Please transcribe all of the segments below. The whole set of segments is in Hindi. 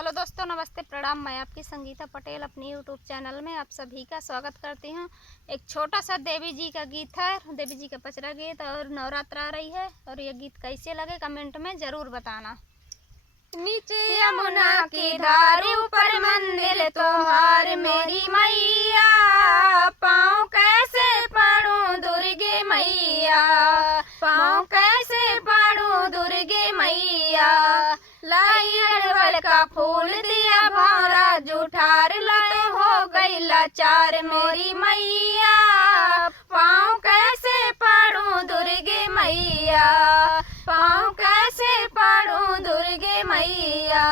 हेलो दोस्तों, नमस्ते, प्रणाम। मैं आपकी संगीता पटेल अपनी यूट्यूब चैनल में आप सभी का स्वागत करती हूँ। एक छोटा सा देवी जी का गीत है, देवी जी का पचरा गीत, और नवरात्र आ रही है और ये गीत कैसे लगे कमेंट में ज़रूर बताना। नीचे यमुना की धार, ऊपर मंदिर तोहार मेरी मैया, पाँव कैसे पढ़ूं दुर्गे मैया, पाँव कैसे पढ़ूं दुर्गे मैया। लाई अरवल का फूल दिया भौरा जुठार, लाए हो गई लाचार मेरी मैया, पाँव कैसे पढ़ूं दुर्गे मैया, पाँव कैसे पढ़ूं दुर्गे मैया।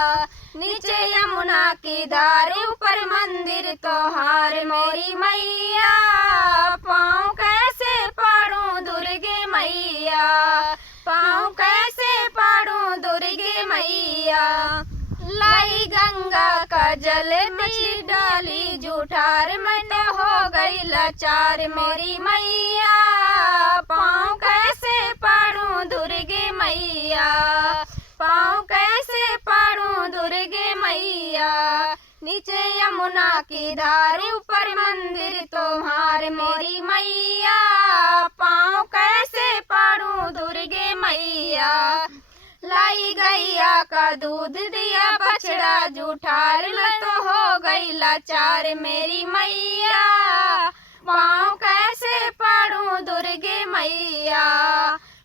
नीचे यमुना की धार, ऊपर मंदिर तोहार मेरी मैया, पाँव कैसे पढ़ूं दुर्गे मैया, पाँव कैसे पढ़ूं दुर्गे मैया। लाई गंगा का जल मछली डाली जुठार, मैं हो गई लाचार मेरी मैया, पाँव कैसे पढ़ूं दुर्गे मैया, पाँव कैसे पढ़ूं दुर्गे मैया। नीचे यमुना की धार, ऊपर मंदिर तुम्हार मेरी मैया, पाँव कैसे पढ़ूं दुर्गे मैया। लाई गैया का दूध दिया बछड़ा जुठार, तो हो गई लाचार मेरी मैया, पाँव कैसे पढ़ूं दुर्गे मैया,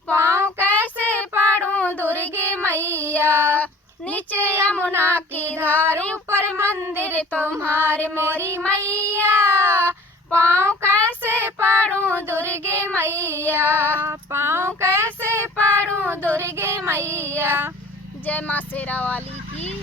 पाँव कैसे पढ़ूं दुर्गे मैया। नीचे यमुना की धार, ऊपर मंदिर तुम्हार मेरी मैया, पाँव कैसे पढ़ूं दुर्गे मैया, पाँव कैसे पढ़ूं दुर्गे मैया। जय माँ शेरा वाली की।